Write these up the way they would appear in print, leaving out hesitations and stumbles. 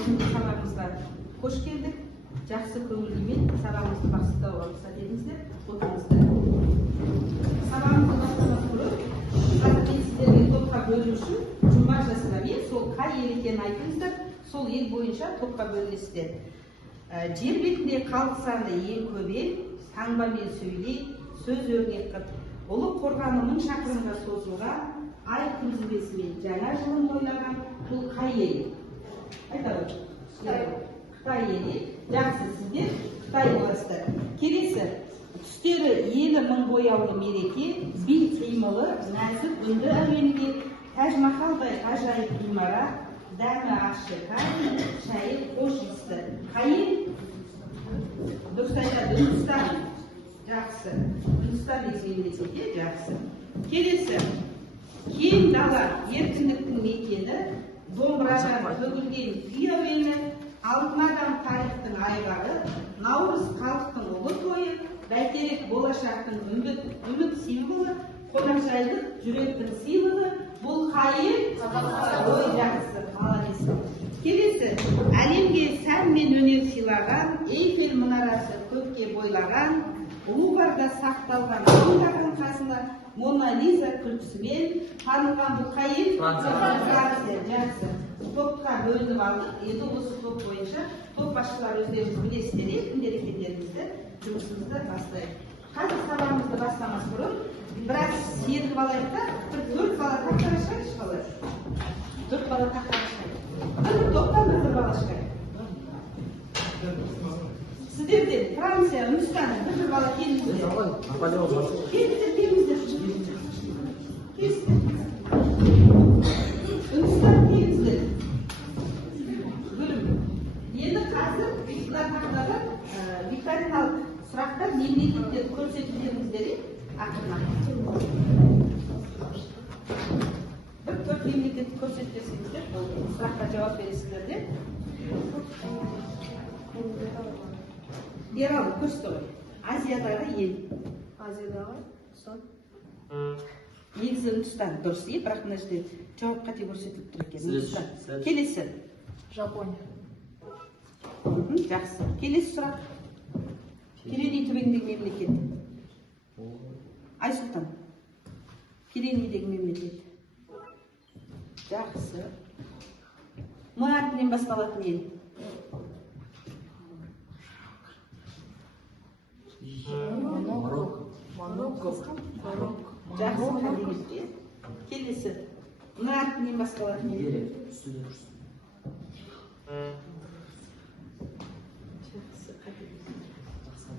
Бүгінгі сабағымызға қош келдік. Жақсы көңілмен сабағымызды бастауға рұқсат етіңіздер. Отырыңыздар. Сабағымызды бастамас бұрын, мен сіздерге топқа бөлу үшін жұмбақ жасырамын. Сол қай ел екенін айтыңыздар, сол ел бойынша топқа бөлінесіздер. Жер бетінде халық саны ең көп ел, таңбамен сөйлейді, сөз өрнек қып. Ұлы қорғаны 1000 шақырымға созылған, ай күнтізбесімен жаңа жылын тойлаған бұл қай ел? Айтады. Қытай елі. Жақсы, сіздер Қытай боласыздар. Келесі, түстері елі мың бояулы мереке, би қимылы, нәзік үнді әуенге, Тәж-Махалдай ғажайып ғимарат, дәмі ащы кәсіп, шайы қош иісті. Қай ел? Дұрыс айтады, Үндістан. Жақсы. Үндістан мемлекеті, жақсы. Келесі, кең дала еркіндіктің мекені, домбырадан төгілген күй әуені, алтын адам тарихтың айғағы, наурыз халықтың ұлы тойы, бәйтерек болашақтың үміт символы, қонақжайлық жүректің сыйлығы, бұл қай ел? Ой, жақсы, молодец. Келесі, әлемге сән мен өнер сыйлаған, Эйфель мұнарасы көкке бойлаған, Луврда сақталған оңдардың қасында Мона Лиза күлкісімен танылған бұл қай ел? Франция. Жақсы. Топқа бөлініп алдық. Енді осы топ бойынша топ басшылары өздеріңіз білесіздер, кімдер екендеріңізді жұмысымызды бастайық. Қазір сабағымызды бастамас бұрын біраз сергіп алайық та, 4 бала тақтара шығайық шықалы. 4 бала тақтара шығайық. Бір топтан бір бала шығайық. Сіздерден Франция, Үндістан, бір бала келіңіздер. Келіңіздер. Үндістан келіңіздер. Бөлім. Енді қазір бұлар тақтада викториналық сұрақтар мемлекеттер көрсетулеріңіздер ақырына. Бір 4 мемлекет көрсеттерсіңіздер, сұраққа жауап бересіздер де. Ералы, көрсті ғой. Азиядағы ел. Азиядағы Үндістан. Негізі Үндістан дұрыс, бірақ мына жерде жауап қате көрсетіліп тұр екен. Үндістан. Келесі. Жапония. Жақсы. Келесі сұрақ. Пиреней түбегіндегі мемлекет. Айсұлтан. Пиренейдегі мемлекет. Жақсы. М әрпінен басталатын ел. Марокко. Жақсы, қадегізге. Келесі. М әрпінен басталатын ел. Жақсы, қадегізге.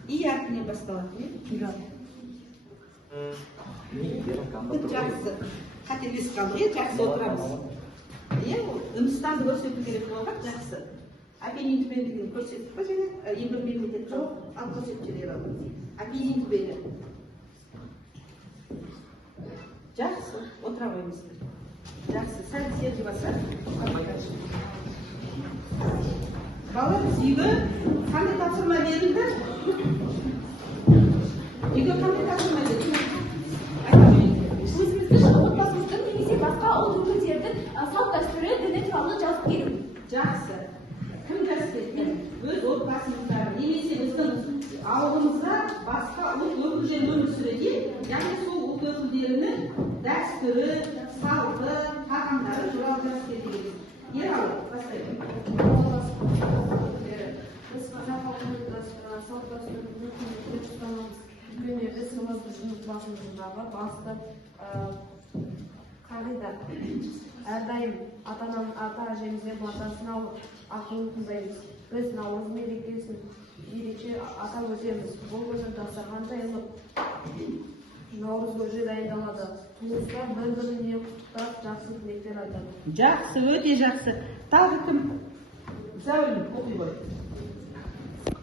И әрпінен басталатын ел. Иран. Жақсы. Қателес қалды, жақсы отырамыз. Үндістанды көрсету керек болған, жақсы. Апеннин түбегін көрсеттік па және? Ең бір мемлекет жоқ, ал көрсетіп жібере алдым. Апеннин түбегі. Жақсы, отыра қойыңыздар. Жақсы, сәл серді баса. Бала, үйге қандай тапсырма берілді? Үйге қандай тапсырма берілді? Өзіміздің отбасымыздың немесе басқа ұлт өкілдерінің салт дәстүрі діні туралы жазып беру. Жақсы. Кім жазып берді? Өз отбасымыздағы немесе біздің ауылымызда басқа ұлт өкілдері өмір сүреді, яғни сол ұлт өкілдерінің дәстүрі, салты, тағамдары туралы жазып берді. Ералы, бастайық. Біз қазақ халқының салт дәстүрін өте ұстанамыз. Өйткені біз біздің басымыздағы басты қағида. Әрдайым ата әжемізден батасын алып, ақылын тыңдаймыз. Біз наурыз мерекесін ерекше атап өтеміз. Бұл күні дастархан жайылып, наурыз көже дайындалады. Туыстар бір-біріне құттықтап, жақсы тілектер айтады. Жақсы, өте жақсы. Тағы кім? Зәулім, оқи ғой.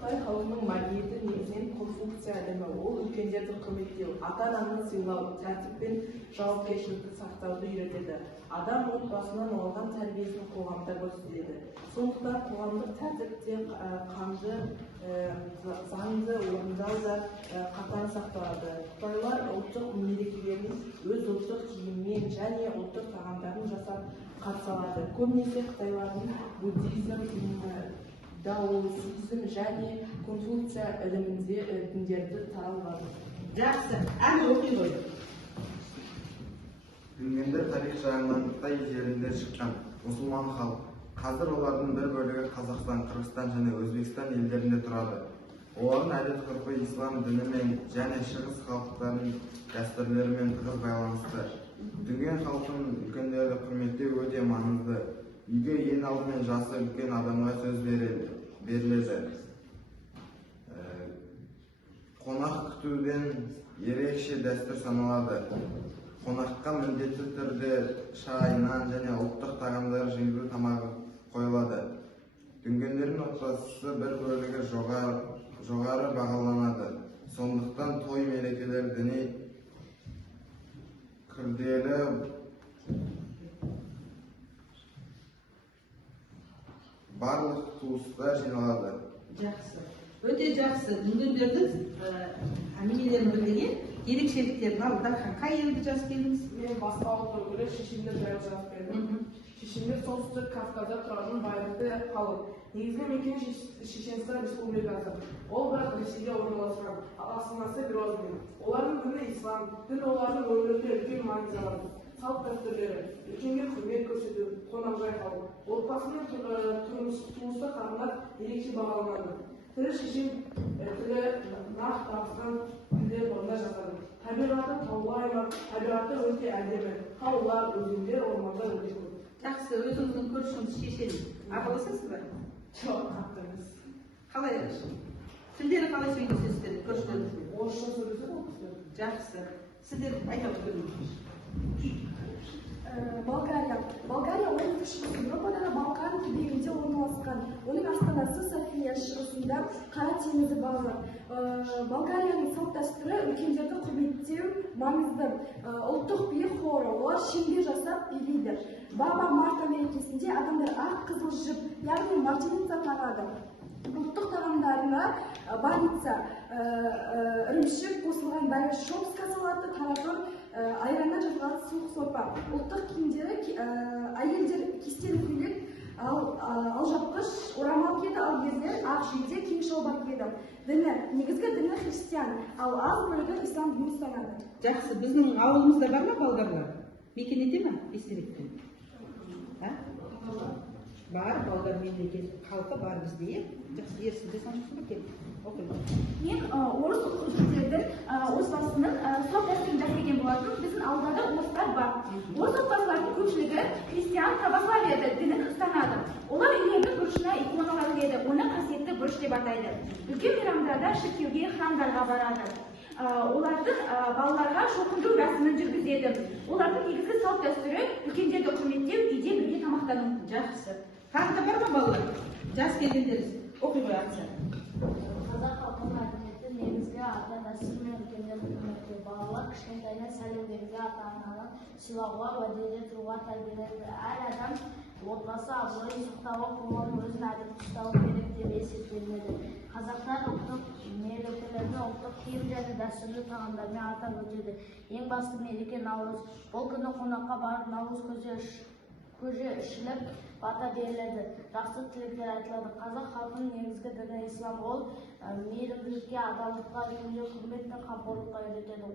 Қытай халқының мәдениеті негізінен конфуция ілімі. Ол үлкендерді құрметтеу, ата-ананы сыйлау, тәртіп пен жауапкершілікті сақтауды үйретеді. Адам отбасынан алған тәрбиесін қоғамда көрсетеді. Сондықтан қоғамдық тәртіпте заңды орындауда қатаң сақталады. Қытайлар ұлттық мерекелерін өз ұлттық киіммен және ұлттық тағамдарын жасап қарсы алады. Көбінесе қытайлардың буддизм, даосизм және конфуция діндерді таралады. Жақсы, әні оқи қой. Дүнгендер тарих жағынан Қытай жерінде шыққан мұсылман халық. Қазір олардың бір бөлігі Қазақстан, Қырғызстан және Өзбекстан елдерінде тұрады. Олардың әдет-ғұрпы ислам дінімен және шығыс халықтарының дәстүрлерімен тығыз байланысты. Дүнген халқының үлкендерді құрметтеу өте маңызды. Үйге ең алдымен жасы үлкен адамға сөз беріледі. Қонақ күтуден ерекше дәстүр саналады. Қонаққа міндетті түрде шай, нан және ұлттық тағамдар жейтін тамағы қойылады. Дүнгендердің отбасы бір бөлігі жоғары бағаланады. Сондықтан той мерекелер діни күрделі барлық туыстар жиналады. Жақсы. Өте жақсы. Дүнгендердің әңгімелерін білген ерекшеліктерін ал Дархан, қай елді жазып келдіңіз? Мен басқа ұлт өкілі шешендер жайлы жазып бердім. Шешендер солтүстік Кавказда тұратын байырғы халық. Негізгі мекені Шешенстан Республикасы. Ол бірақ Ресейде орналасқан. Ал астанасы Грозный. Олардың діні ислам. Дін олардың өмірінде үлкен маңыз алады. Салт дәстүрлері, үлкенге құрмет көрсету, қонақжай халық. Отбасының туыстық қатынас ерекше бағаланады. Тірі шешен тілі нақ Дағыстан тілдер орнында жасады. Табиғаты таулы аймақ, табиғаты өте әдемі. Таулар, өзендер, ормандар өте көп. Жақсы, өзіңіздің көршіңіз шешен. Араласасыз ба? Жоқ, қатты емес. Қалай тілдері қалай сөйлесесіздер көршілеріңізбен? Орысша сөйлеседі ол кісілер. Жақсы. Сіздер айта өтіңіз. Болгария оңтүстік шығыс Еуропадағы Балқан түбегінде орналасқан. Оның астанасы София, шығысында Қара теңізі бағалар. Болгарияның салт дәстүрі үлкендерді құрметтеу маңызды. Ұлттық би хоры, олар шеңбер жасап билейді. Баба Марта мерекесінде адамдар ақ қызыл жіп, яғни мартеница тағады. Ұлттық тағамдарына баница, ірімшік, қосылған шопска салаты, қарақұр, айраннан жасалған суық сорпа. Ұлттық киімдері әйелдер кестелі көйлек, алжапқыш, орамал киеді, ал ерлер ақ жейде кең шалбар киеді. Негізгі діні христиан, ал аз бөлігі ислам дінін ұстанады. Жақсы, біздің ауылымызда бар ма балдарлар? Мекен ете ме? Естеректе. Бар, балдар мемлекет халқы бар бізде. Жақсы, ерсізде санысыз ба келді? Мен орыс ұлтгерлердің отбасының салт дәстүрін дәстеген болатын. Біздің ауылда орыстар бар. Орыс отбасылардың көпшілігі христиан православие дінін ұстанады. Олар үйлердің бұрышына иконалар қояды, оны қасиетті бұрыш деп атайды. Үлкен мейрамдарда шіркеуге, храмдарға барады. Олардың балаларға шоқындыру рәсімін жүргізеді. Олардың негізгі салт дәстүрі үлкендерді құрметтеу, үйде бірге тамақтану. Жақсы. Тағы да бар ма балалар? Жас келгендер оқи қоясыз. Қазақ халқының мәдениеті негізгі ата дәстүр мен үлкендерді құрметтеу. Балалар кішкентайынан сәлемдерге, ата-ананы сыйлауға, уәделі тұруға тәрбиеленеді. Әр адам отбасы абыройын сақтауға, қоғамның өзін әділ ұстауы керек деп есептелінеді. Қазақтар ұлттық мерекелерді ұлттық киім және дәстүрлі тағамдармен атап өтеді. Ең басты мереке Наурыз. Бұл күні қонаққа барып Наурыз көже ішіліп, бата беріледі, жақсы тілектер айтылады. Қазақ халқының негізгі діні ислам. Ол мейірімділікке, адалдыққа, үлкенге құрмет пен қамқорлыққа үйретеді.